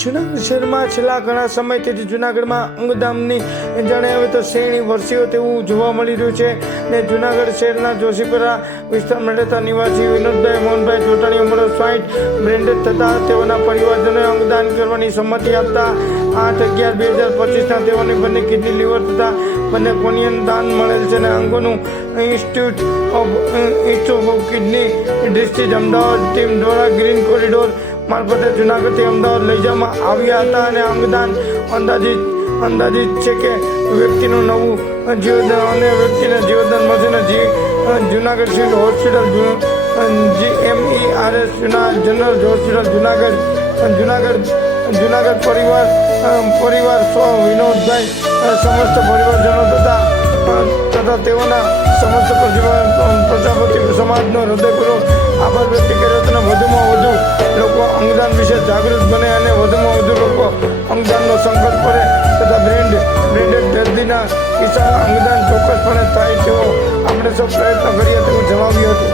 જૂનાગઢ શહેરમાં છેલ્લા ઘણા સમયથી જૂનાગઢમાં અંગદાનની જાણે હવે તો શ્રેણી વર્ષીઓ તેવું જોવા મળી રહ્યું છે ને જૂનાગઢ શહેરના જોશીપુરા વિસ્તારમાં રહેતા નિવાસી વિનોદભાઈ મોહનભાઈ ચોટાણી ઉંમર 60 બ્રેન્ડેડ થતા તેઓના પરિવારજનોએ અંગદાન કરવાની સંમતિ આપતા 8/11/2025ના તેઓની બંને કિડની લીવર તથા બંને કોનિયન દાન મળેલ છે અને અંગોનું institute of kidney district Ahmedabad team દ્વારા ગ્રીન કોરિડોર મારફતે જૂનાગઢથી અમદાવાદ લઈ જવામાં આવ્યા હતા અને અંગદાન અંદાજિત છે કે વ્યક્તિનું નવું જીવન અને વ્યક્તિને જીવનદાન મળશે ને Junagadh civil hospital GMERS general hospital Junagadh પરિવાર વિનોદભાઈ સમસ્ત પરિવારજનો તથા તેઓના સમસ્ત પ્રજાપતિ સમાજનો હૃદયપૂર્વક આભાર વ્યક્ત કર્યો હતો અને વધુમાં વધુ લોકો અંગદાન વિશે જાગૃત બને અને વધુમાં વધુ લોકો અંગદાનનો સંકલ્પ કરે તથા બ્રેન્ડેડ દર્દીના કિસ્સામાં અંગદાન ચોક્કસપણે થાય તેવો આપણે સૌ પ્રયત્ન કરીએ તેવું જણાવ્યું હતું.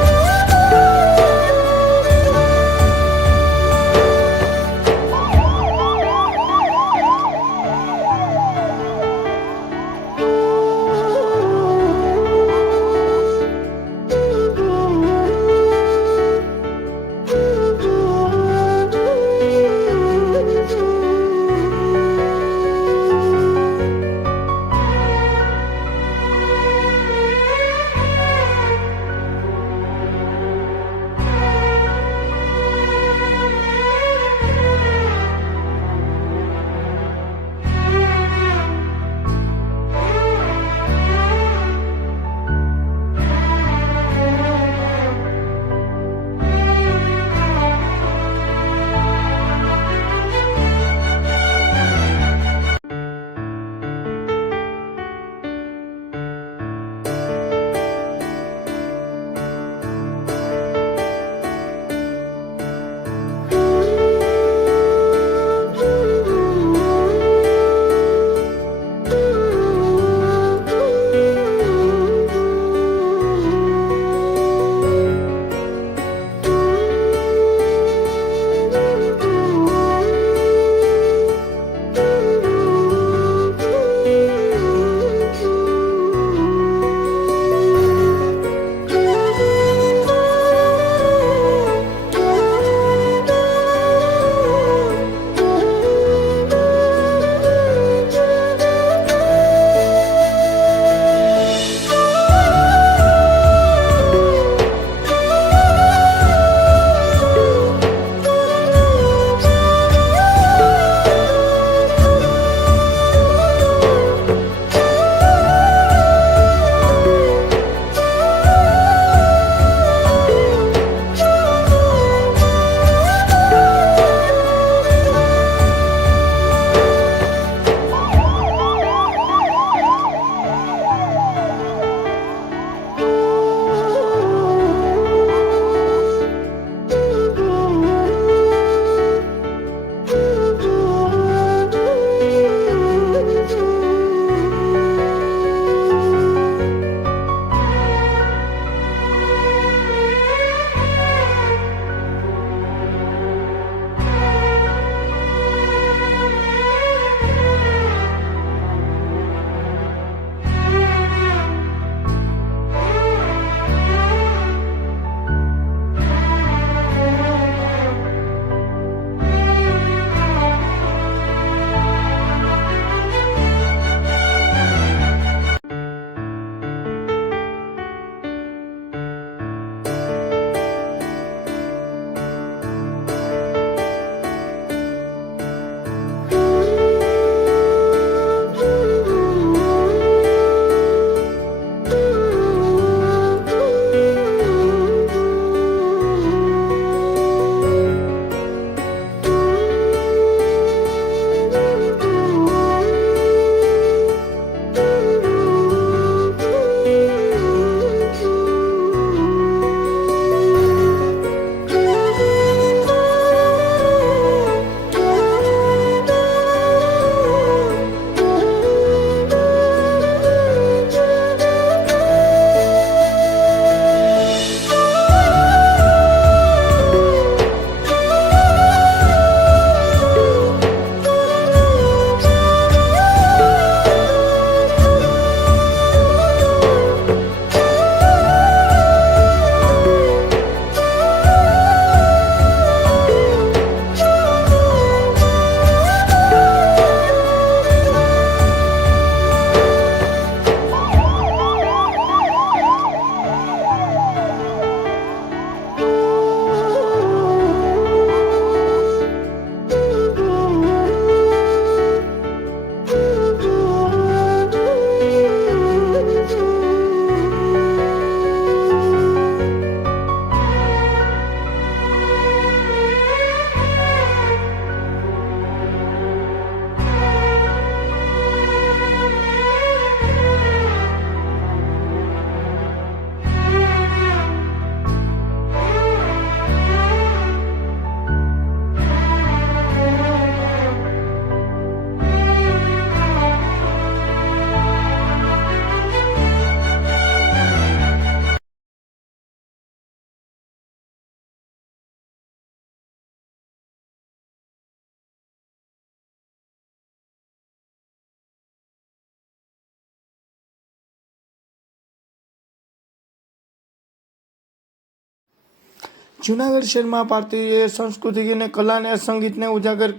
જૂનાગઢ શહેરમાં ભારતીય સંસ્કૃતિ અને કલા અને સંગીતને ઉજાગર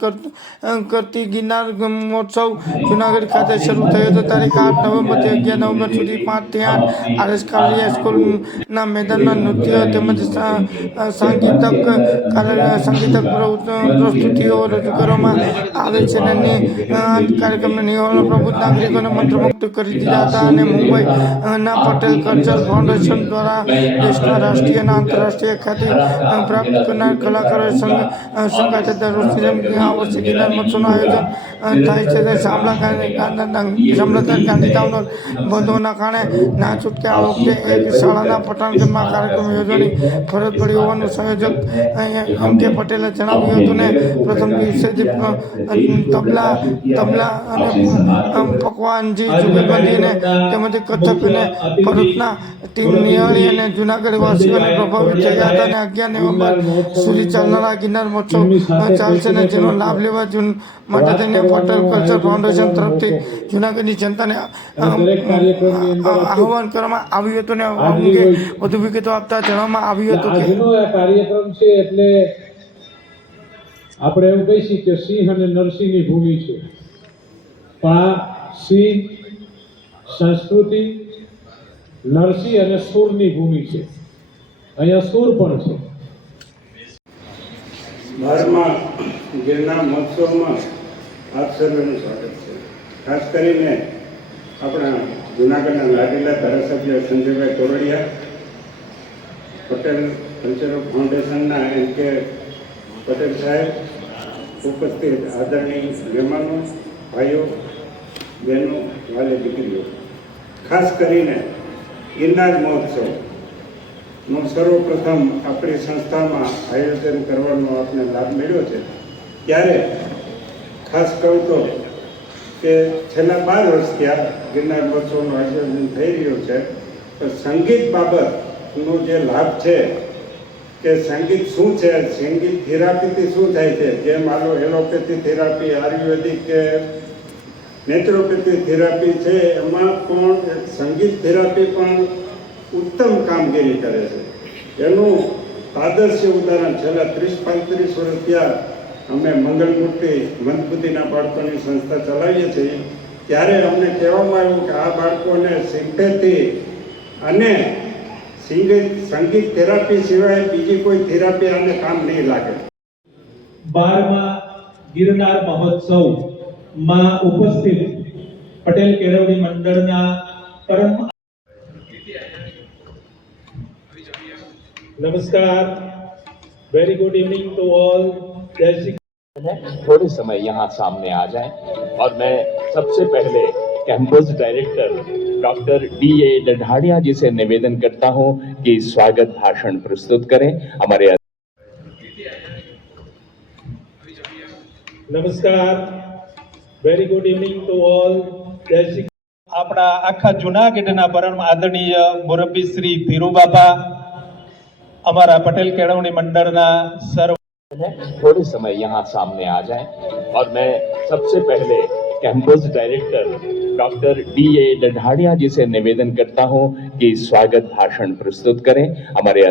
કરતી ગિરનાર મહોત્સવ જૂનાગઢ ખાતે શરૂ થયો હતો. તારીખ 8 નવેમ્બરથી 11 નવેમ્બર સુધી 5 થી 8 RS કાલિયા સ્કૂલના મેદાનમાં નૃત્ય તેમજ સંગીતક પ્રસ્તુતિઓ રજૂ કરવામાં આવે છે. કાર્યક્રમને નિહાળવા પ્રબુદ્ધ નાગરિકોને મંત્રમુગ્ધ કરી દીધા હતા અને મુંબઈના પટેલ કલ્ચર ફાઉન્ડેશન દ્વારા દેશના રાષ્ટ્રીય અને આંતરરાષ્ટ્રીય ખ્યાતિ પ્રાપ્ત કરનાર કલાકારો સંગાથે દર વર્ષે આ વર્ષે ગિરનાર મહોત્સવનું આયોજન થાય છે. શામળાધાર ગાંધીધામનો બંધોના કારણે ના છૂટકે આ વખતે એક શાળાના પટાંગણમાં કાર્યક્રમ યોજવાની ફરજ પડી હોવાનું સંયોજક એમ કે પટેલે જણાવ્યું હતું ને પ્રથમ દિવસે જ તબલા અને પકવાનજી જુગલબંધી અને તેમજ કથક અને ભરતના ટીમ નિહાળી અને જૂનાગઢ વાસીઓને પ્રભાવિત થયા હતા. અને 11 નવેમ્બર સુધી ચાલનારા ગિરનાર મહોત્સવ ચાલશે અને જેનો લાભ લેવા માટે તેને પટેલ કલ્ચર ફાઉન્ડેશન તરફથી જૂનાગઢની જનતાને આહવાન કરવામાં આવ્યું હતું. અને અંગે વધુ વિગતો આપતા જણાવવામાં આવ્યું હતું કે કાર્યક્રમ છે એટલે આપણે એવું કહી શકીએ કે સિંહ અને નરસિંહની ભૂમિ છે. પણ આ સિંહ સંસ્કૃતિ, નરસિંહ અને સૂરની ભૂમિ છે. અહીંયા સૂર પણ છે. 12મા ગિરનાર મહોત્સવમાં આપ સર્વેનું સ્વાગત છે. ખાસ કરીને આપણા જૂનાગઢના લાડીલા ધારાસભ્ય સંજયભાઈ તોરડિયા, પટેલ કલ્ચરલ ફાઉન્ડેશનના એમ કે પટેલ સાહેબ, ઉપસ્થિત આદરણીય મહેમાનો, ભાઈઓ બહેનો, વાલી દીકરીઓ, ખાસ કરીને ગિરનાર મહોત્સવનો સર્વપ્રથમ આપણી સંસ્થામાં આયોજન કરવાનો આપણે લાભ મળ્યો છે. ત્યારે ખાસ કહું તો કે છેલ્લા 12 વર્ષથી આ ગિરનાર મહોત્સવનું આયોજન થઈ રહ્યું છે. તો સંગીત બાબતનો જે લાભ છે કે સંગીત શું છે, સંગીત થેરાપીથી શું થાય છે, જેમ આલો એલોપેથી થેરાપી, આયુર્વેદિક કે નેચરોપેથી થેરાપી છે, એમાં પણ સંગીત થેરાપી પણ ઉત્તમ કામગીરી કરે છે. એનું આદર્શ ઉદાહરણ છેલ્લા 30-35 વર્ષ ત્યાં અમે મંગલમૂર્તિ મંદબુદ્ધિના બાળકોની સંસ્થા ચલાવીએ છીએ. ત્યારે અમને કહેવામાં આવ્યું કે આ બાળકોને સિમ્પેથી અને સંગીત થેરાપી સિવાય બીજી કોઈ થેરાપી આને કામ નહીં લાગે. 12મા ગિરનાર મહોત્સવમાં ઉપસ્થિત પટેલ કેળવણી મંડળના પરમ नमस्कार, very good evening to all. जय श्री थोड़े समय यहाँ सामने आ जाएं और मैं सबसे पहले कैंपस डायरेक्टर डॉक्टर D.A. डढाड़िया जी से निवेदन करता हूँ कि स्वागत भाषण प्रस्तुत करें. हमारे नमस्कार, very good evening to all. जय श्री આપણા આખા જૂનાગઢના પરમ આદરણીય મુરબ્બી શ્રી ધીરુબાપા, અમારા પટેલ કેળવણી મંડળના સર્વ थोड़े समय यहाँ सामने आ जाएं और मैं सबसे पहले कैंपस डायरेक्टर डॉक्टर D.A. डढाड़िया जी से निवेदन करता हूँ कि स्वागत भाषण प्रस्तुत करें. हमारे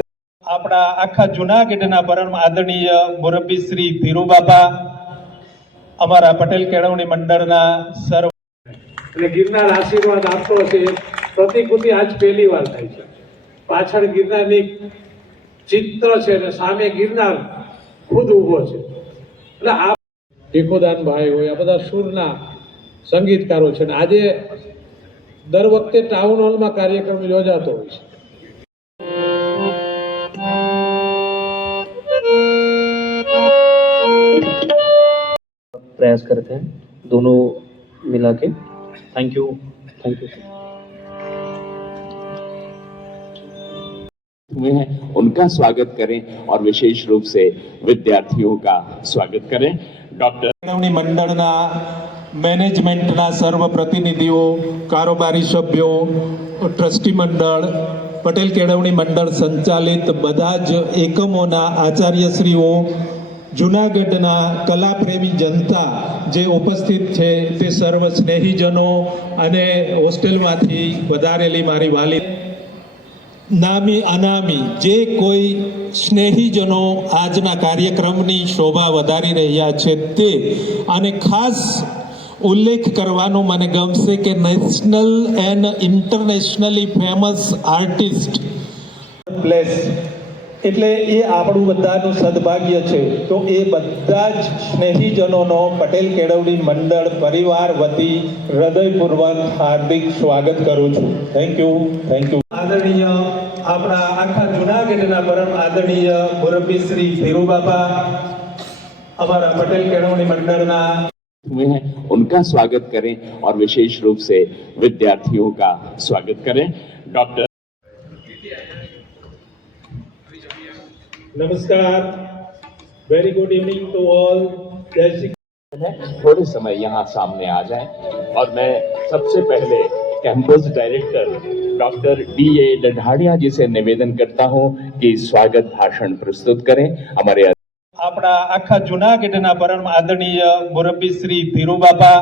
આપણા આખા જૂનાગઢના પરમ આદરણીય મુરબ્બી શ્રી ધીરુબાપા, અમારા પટેલ કેળવણી મંડળના સર્વ અને ગિરનાર આશીર્વાદ આપતો હશે. પ્રતિકૃતિ આજ પહેલી વાર થાય છે. પાછળ ગિરનારની ચિત્ર છે અને સામે ગિરનાર ખુદ ઊભો છે. એટલે આ ટેકોદાન ભાઈ હોય, આ બધા સૂરના સંગીતકારો છે. અને આજે દર વખતે ટાઉન હોલમાં કાર્યક્રમ યોજાતો હોય છે. प्रयास करते हैं दोनों मिला के. Thank you. हुए हैं उनका स्वागत करें और विशेष रूप से विद्यार्थियों का स्वागत करें. डॉक्टर કેળવણી મંડળના મેનેજમેન્ટના સર્વ પ્રતિનિધિઓ, કારોબારી સભ્યો, ટ્રસ્ટી મંડળ, પટેલ કેળવણી મંડળ સંચાલિત બધા જ એકમોના આચાર્યશ્રીઓ, જૂનાગઢના કલાપ્રેમી જનતા જે ઉપસ્થિત છે તે સર્વ સ્નેહીજનો અને હોસ્ટેલમાંથી વધારેલી મારી વાલી નામી અનામી જે કોઈ સ્નેહીજનો આજના કાર્યક્રમની શોભા વધારી રહ્યા છે તે, અને ખાસ ઉલ્લેખ કરવાનો મને ગમશે કે national and internationally famous artist place, એટલે એ આપણું બધાનું સદભાગ્ય છે. તો એ બધા જ સ્નેહીજનોનો પટેલ કેળવણી મંડળ પરિવાર વતી હૃદયપૂર્વક હાર્દિક સ્વાગત કરું છું. Thank you. આદરણીય આપણા આખા જૂનાગઢના પરમ આદરણીય મુરબ્બી શ્રી ધીરુબાપા અમારા પટેલ કેળવણી મંડળના हुए हैं उनका स्वागत करें और विशेष रूप से विद्यार्थियों का स्वागत करें. डॉक्टर नमस्कार, very good evening to all. जय श्री थोड़े समय यहाँ सामने आ जाएं और मैं सबसे पहले कैंपस डायरेक्टर डॉक्टर DA डढाड़िया जी से निवेदन करता हूँ कि स्वागत भाषण प्रस्तुत करें. हमारे આપણા આખા જૂનાગઢના પરમ આદરણીય મુરબ્બી શ્રી ધીરુબાપા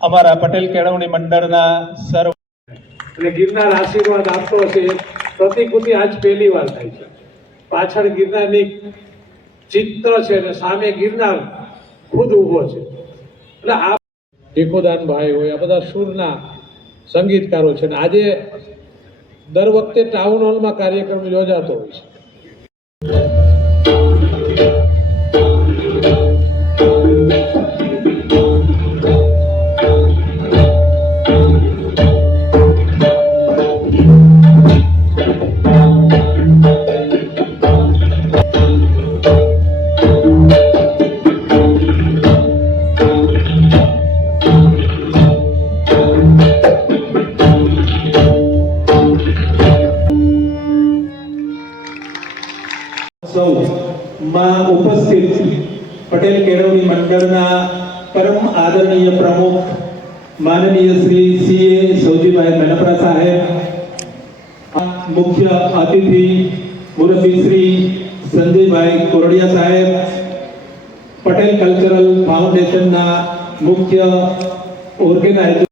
અમારા પટેલ કેળવણી મંડળના સર્વ અને ગિરનાર આશીર્વાદ આપતો હશે. પ્રતિકૃતિ આજ પહેલી વાર થાય છે. પાછળ ગિરનારની ચિત્ર છે અને સામે ગિરનાર ખુદ ઊભો છે. એટલે આ ભીખુદાનભાઈ હોય, આ બધા સૂરના સંગીતકારો છે. અને આજે દર વખતે ટાઉન હોલમાં કાર્યક્રમ યોજાતો હોય છે. માં ઉપસ્થિત પટેલ કેળવણી મંડળના પરમ આદરણીય પ્રમુખ માનનીય શ્રી CA સૌજીભાઈ મેનપરા સાહેબ, મુખ્ય અતિથિ મુરબ્બી શ્રી સંજયભાઈ કોરડિયા સાહેબ, પટેલ કલ્ચરલ ફાઉન્ડેશનના મુખ્ય ઓર્ગેનાઇઝર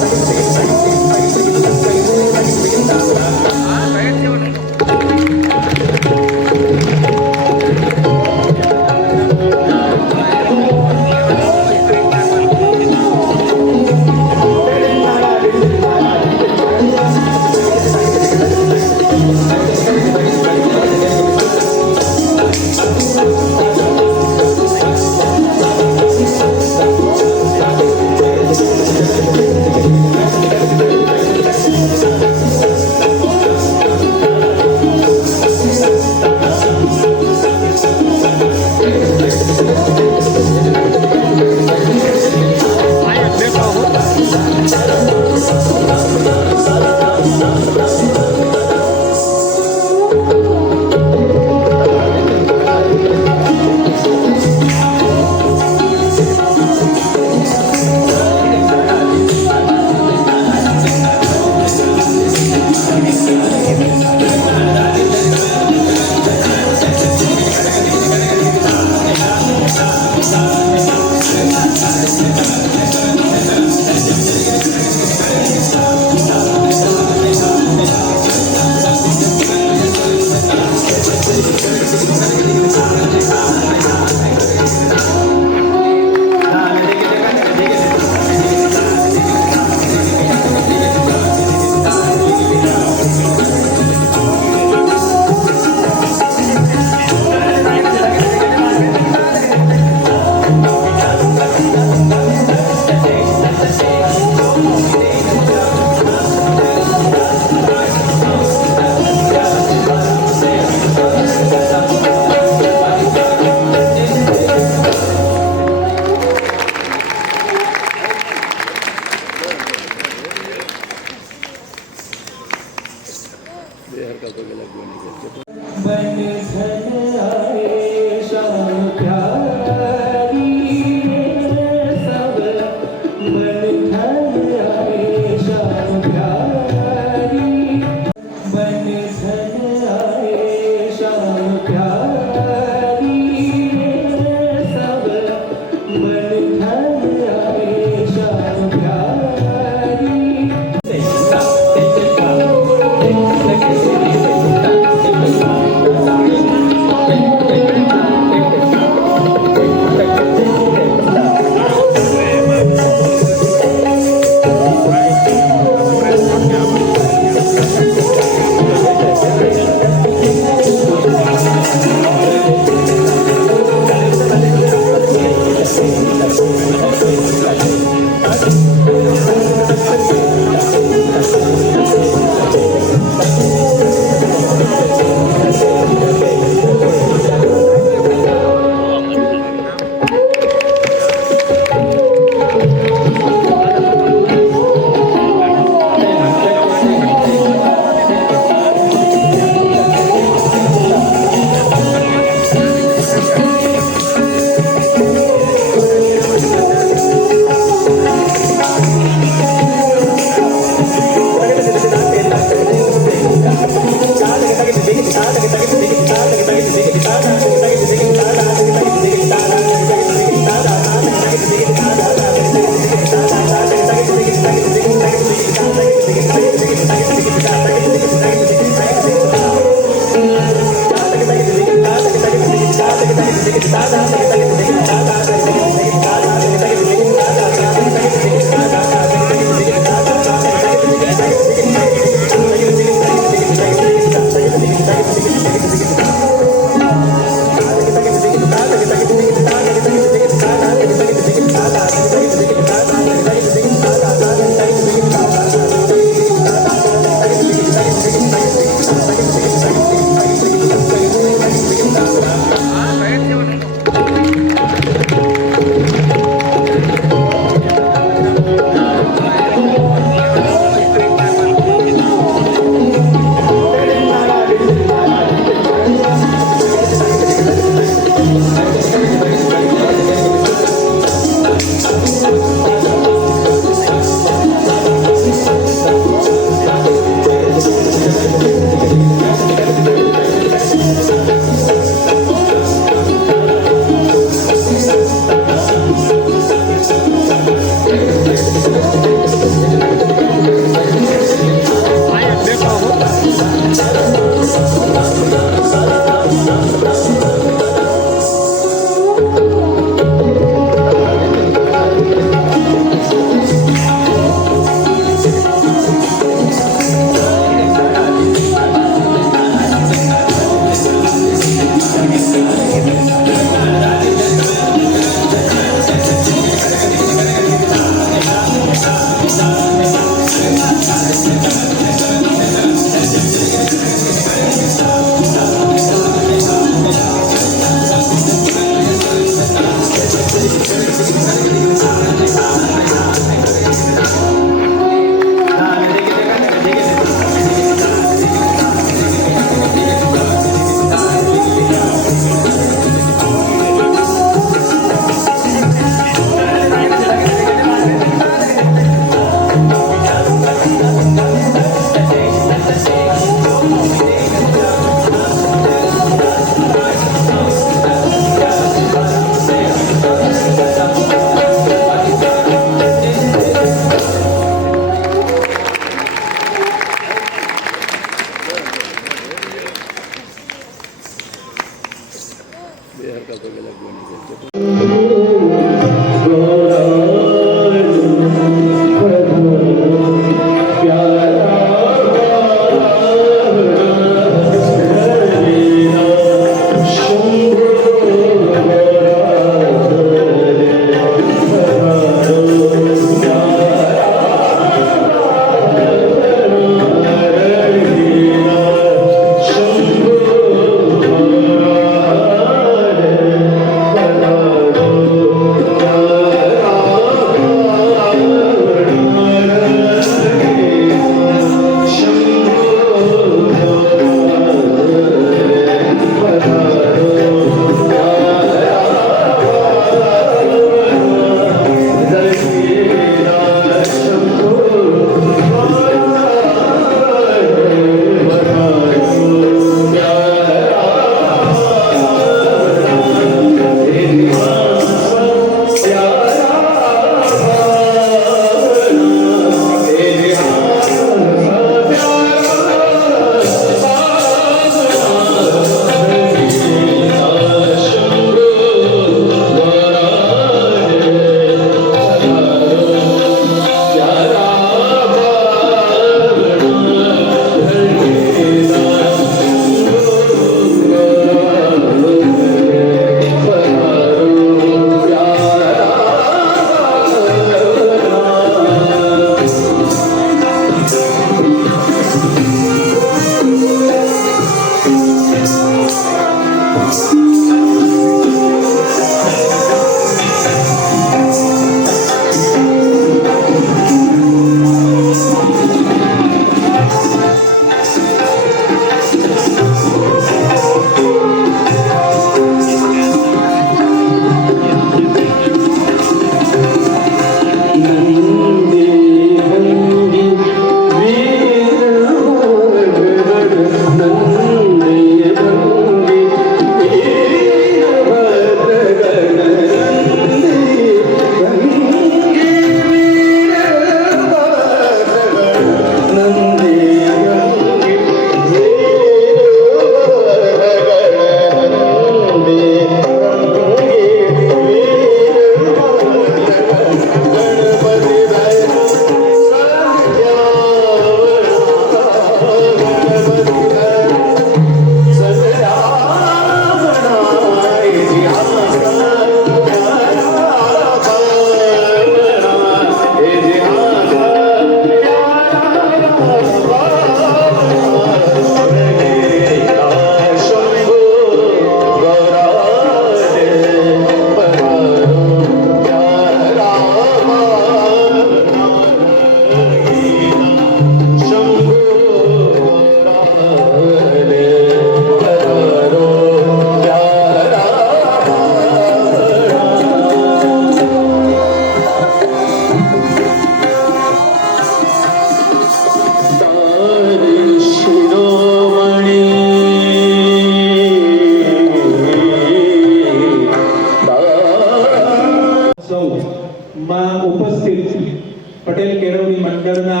ઉપસ્થિત પટેલ કેળવણી મંડળના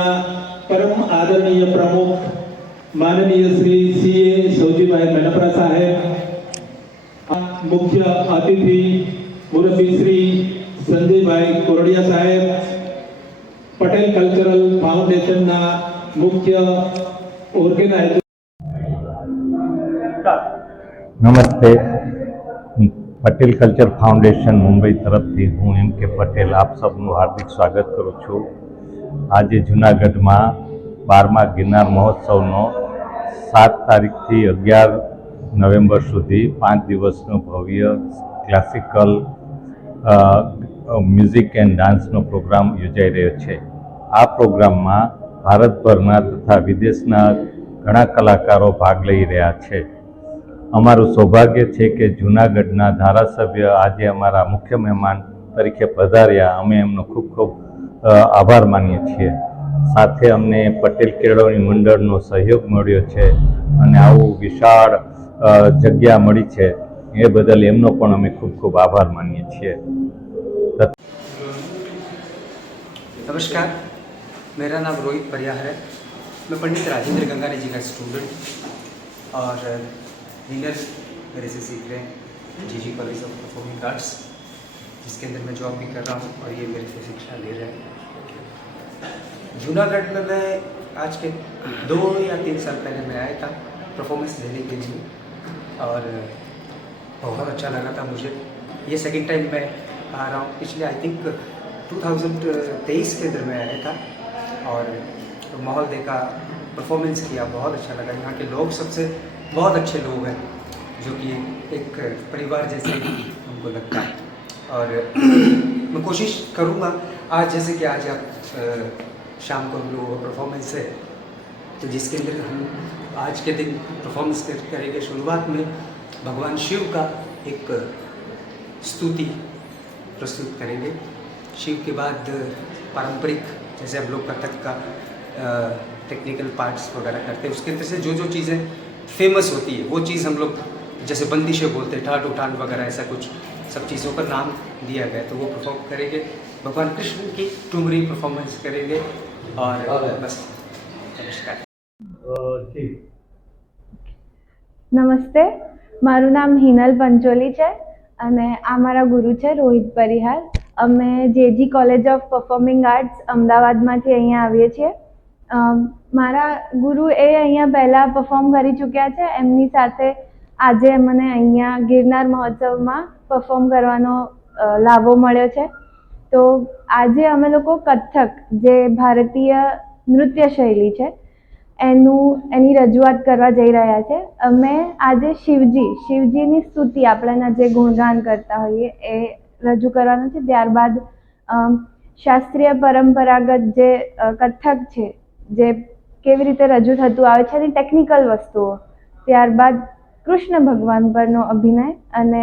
પરમ આદરણીય પ્રમુખ માનનીય શ્રી CA સૌજીભાઈ મેનપરા સાહેબ, મુખ્ય અતિથિ મુરબ્બી શ્રી સંજયભાઈ કોરડિયા સાહેબ, પટેલ કલ્ચરલ ફાઉન્ડેશનના મુખ્ય ઓર્ગેનાઇઝર નમસ્તે. પટેલ કલ્ચર ફાઉન્ડેશન મુંબઈ તરફથી હું એમ કે પટેલ આપ સૌનું હાર્દિક સ્વાગત કરું છું. આજે જૂનાગઢમાં 12મા ગિરનાર મહોત્સવનો 7 તારીખથી 11 નવેમ્બર સુધી 5 દિવસનો ભવ્ય ક્લાસિકલ મ્યુઝિક એન્ડ ડાન્સનો પ્રોગ્રામ યોજાઈ રહ્યો છે. આ પ્રોગ્રામમાં ભારતભરના તથા વિદેશના ઘણા કલાકારો ભાગ લઈ રહ્યા છે. અમારું સૌભાગ્ય છે કે જૂનાગઢના ધારાસભ્ય આજે અમારા મુખ્ય મહેમાન તરીકે પધાર્યા. અમે એમનો ખૂબ ખૂબ આભાર માનીએ છીએ. સાથે અમને પટેલ કેળવણી મંડળનો સહયોગ મળ્યો છે અને આવું વિશાળ જગ્યા મળી છે એ બદલ એમનો પણ અમે ખૂબ ખૂબ આભાર માનીએ છીએ. नमस्कार, मेरा नाम रोहित परियार है. मैं पंडित राजेंद्र गंगारे जी का स्टूडेंट और विनर मेरे से सीख रहे हैं GG college of performing arts, जिसके अंदर मैं जॉब भी कर रहा हूँ और ये मेरे से शिक्षा ले रहे हैं. जूनागढ़ में मैं आज के 2 या 3 साल पहले मैं आया था परफॉर्मेंस लेने के लिए और बहुत अच्छा लगा था मुझे. ये सेकंड टाइम मैं आ रहा हूँ. पिछले आई थिंक 2023 के अंदर मैं आया था और माहौल देखा, परफॉर्मेंस किया, बहुत अच्छा लगा. यहाँ के लोग सबसे बहुत अच्छे लोग हैं जो कि एक परिवार जैसे हमको लगता है. और मैं कोशिश करूँगा आज जैसे कि आज आप शाम को हम लोग परफॉर्मेंस है तो जिसके अंदर हम आज के दिन परफॉर्मेंस करेंगे. शुरुआत में भगवान शिव का एक स्तुति प्रस्तुत करेंगे. शिव के बाद पारंपरिक जैसे हम लोग कथक का टेक्निकल पार्ट्स वगैरह करते हैं, उसके अंदर से जो जो चीज़ें फेमस होती है वो चीज़ हम लोग जैसे बंदिशें बोलते हैं, ठाट उठान वगैरह, ऐसा कुछ सब चीज़ों का नाम दिया गया तो वो परफॉर्म करेंगे. भगवान कृष्ण की ठुमरी परफॉर्मेंस करेंगे और बस. नमस्कार. નમસ્તે, મારું નામ હિનલ પંચોલી છે અને આ મારા ગુરુ છે રોહિત પરિહાર. અમે JG college of performing arts અમદાવાદમાંથી અહીંયા આવીએ છીએ. મારા ગુરુ એ અહીંયા પહેલાં પરફોર્મ કરી ચૂક્યા છે. એમની સાથે આજે મને અહીંયા ગિરનાર મહોત્સવમાં પરફોર્મ કરવાનો લાભો મળ્યો છે. તો આજે અમે લોકો કથક જે ભારતીય નૃત્ય શૈલી છે એની રજૂઆત કરવા જઈ રહ્યા છે. અમે આજે શિવજીની સ્તુતિ આપણાના જે ગુણગાન કરતા હોઈએ એ રજૂ કરવાનું છે. ત્યારબાદ શાસ્ત્રીય પરંપરાગત જે કથક છે જે કેવી રીતે રજૂ થતું આવે છે એની ટેકનિકલ વસ્તુઓ, ત્યારબાદ કૃષ્ણ ભગવાન પરનો અભિનય અને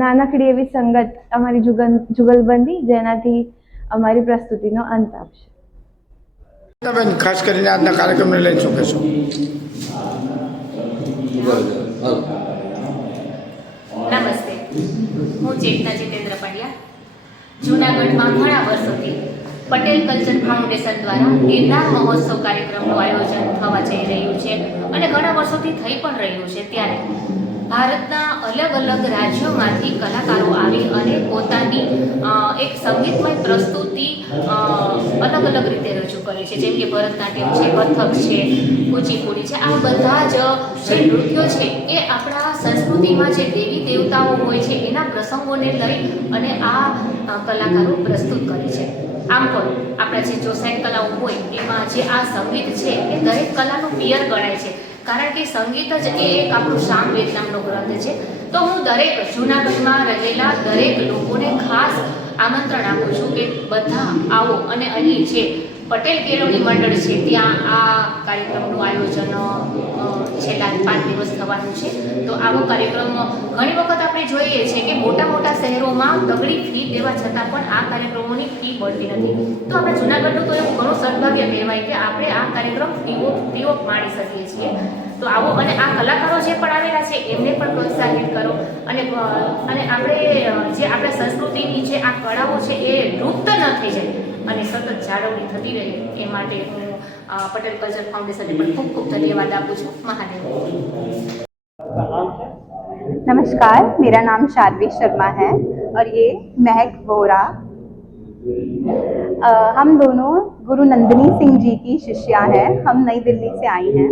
નાનકડી એવી સંગત અમારી જુગલબંધી જેનાથી અમારી પ્રસ્તુતિનો અંત આવશે. બેન ખાસ કરીને આજના કાર્યક્રમને લઈને શું કહેશો? નમસ્તે, હું ચેતના જીતેન્દ્ર પંડ્યા. જૂનાગઢમાં ઘણા વર્ષોથી પટેલ કલ્ચર ફાઉન્ડેશન દ્વારા ગિરનાર મહોત્સવ કાર્યક્રમનું આયોજન થવા જઈ રહ્યું છે અને ઘણા વર્ષોથી થઈ પણ રહ્યું છે. ત્યારે ભારતના અલગ અલગ રાજ્યોમાંથી કલાકારો આવી અને પોતાની એક સંગીતમય પ્રસ્તુતિ અલગ અલગ રીતે રજૂ કરે છે. જેમ કે ભરતનાટ્યમ છે, કથક છે, કુચીપુડી છે. આ બધા જ જે નૃત્યો છે એ આપણા સંસ્કૃતિમાં જે દેવી દેવતાઓ હોય છે એના પ્રસંગોને લઈ અને આ કલાકારો પ્રસ્તુત કરે છે. આમ પણ આપણા જે ચોસાઈ કલાઓ હોય એમાં જે આ સંગીત છે એ દરેક કલાનું પિયર ગણાય છે, કારણ કે સંગીત જ એ એક આપણું સામવેદ નામનો ગ્રંથ છે. તો હું દરેક જૂનાગઢમાં રહેલા દરેક લોકોને ખાસ આમંત્રણ આપું છું કે બધા આવો અને અહીં જે પટેલ કેળવણી મંડળ છે ત્યાં આ કાર્યક્રમનું આયોજન છેલ્લા 5 દિવસ થવાનું છે. તો આવો કાર્યક્રમ ઘણી વખત આપણે જોઈએ છીએ કે મોટા મોટા શહેરોમાં તગડી ફી દેવા છતાં પણ આ કાર્યક્રમોની ફી મળતી નથી. તો આપણે જૂનાગઢનું તો એવું ઘણું સદભાગ્ય કહેવાય કે આપણે આ કાર્યક્રમ ફ્રી ઓફ માણી શકીએ છીએ. તો આવો અને આ કલાકારો જે પણ આવેલા છે એમને પણ પ્રોત્સાહિત કરો અને આપણે જે આપણા સંસ્કૃતિની જે આ કળાઓ છે એ લુપ્ત ન થઈ જાય અને સતત જાળવણી થતી રહે એ માટે હું પટેલ કલ્ચર ફાઉન્डेशनને પણ ખૂબ ખૂબ ધન્યવાદ આપું છું. મહાદેવ. नमस्कार, मेरा नाम शार्वी शर्मा है और ये महक वोरा। हम दोनों गुरु नंदिनी सिंह जी की शिष्या हैं। हम नई दिल्ली से आई हैं।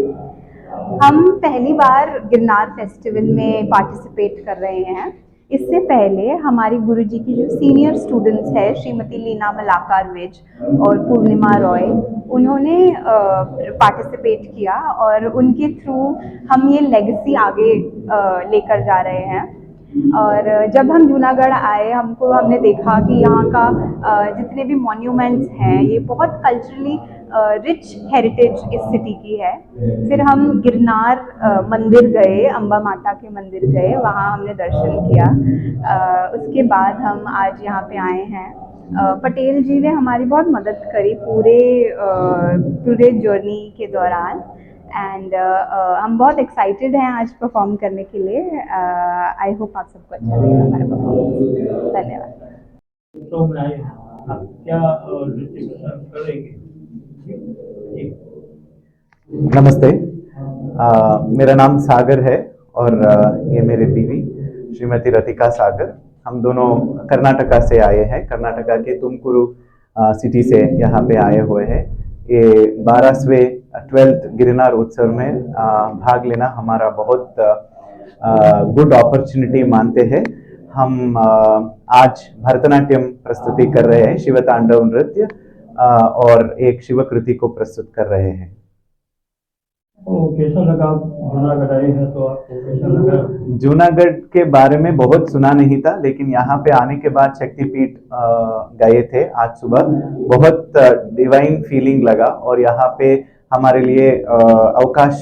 हम पहली बार गिरनार फेस्टिवल में पार्टिसिपेट कर रहे हैं। इससे पहले हमारी गुरुजी की जो सीनियर स्टूडेंट्स है श्रीमती लीना मलाकार विज और पूर्णिमा रॉय, उन्होंने पार्टिसिपेट किया और उनके थ्रू हम ये लेगेसी आगे लेकर जा रहे हैं। और जब हम जूनागढ़ आए हमने देखा कि यहाँ का जितने भी मॉन्यूमेंट्स हैं ये बहुत कल्चरली रिच हेरिटेज इस सिटी की है। फिर हम गिरनार मंदिर गए, अम्बा माता के मंदिर गए, वहाँ हमने दर्शन किया। उसके बाद हम आज यहाँ पे आए हैं। पटेल जी ने हमारी बहुत मदद करी पूरे जर्नी के दौरान एंड हम बहुत एक्साइटेड हैं आज परफॉर्म करने के लिए। आई होप आप सबको अच्छा लगेगा हमारा परफॉर्मेंस। धन्यवाद। नमस्ते, मेरा नाम सागर है और ये मेरे बीवी श्रीमती रतिका सागर। हम दोनों कर्नाटका से आए हैं। कर्नाटका के तुमकुरू सिटी से यहाँ पे आए हुए हैं। ये 12वें 12th गिरनार उत्सव में भाग लेना हमारा बहुत गुड अपॉर्चुनिटी मानते हैं। हम आज भरतनाट्यम प्रस्तुति कर रहे हैं, शिव तांडव नृत्य और एक शिव कृति को प्रस्तुत कर रहे हैं। कैसा लगा? जूनागढ़ आए हैं तो आपको कैसा लगा? जूनागढ़ के बारे में बहुत सुना नहीं था, लेकिन यहाँ पे आने के बाद शक्तिपीठ गए थे आज सुबह। बहुत डिवाइन फीलिंग लगा और यहाँ पे हमारे लिए अवकाश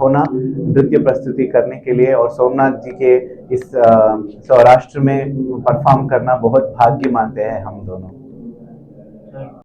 होना नृत्य प्रस्तुति करने के लिए और सोमनाथ जी के इस सौराष्ट्र में परफॉर्म करना बहुत भाग्य मानते हैं हम दोनों।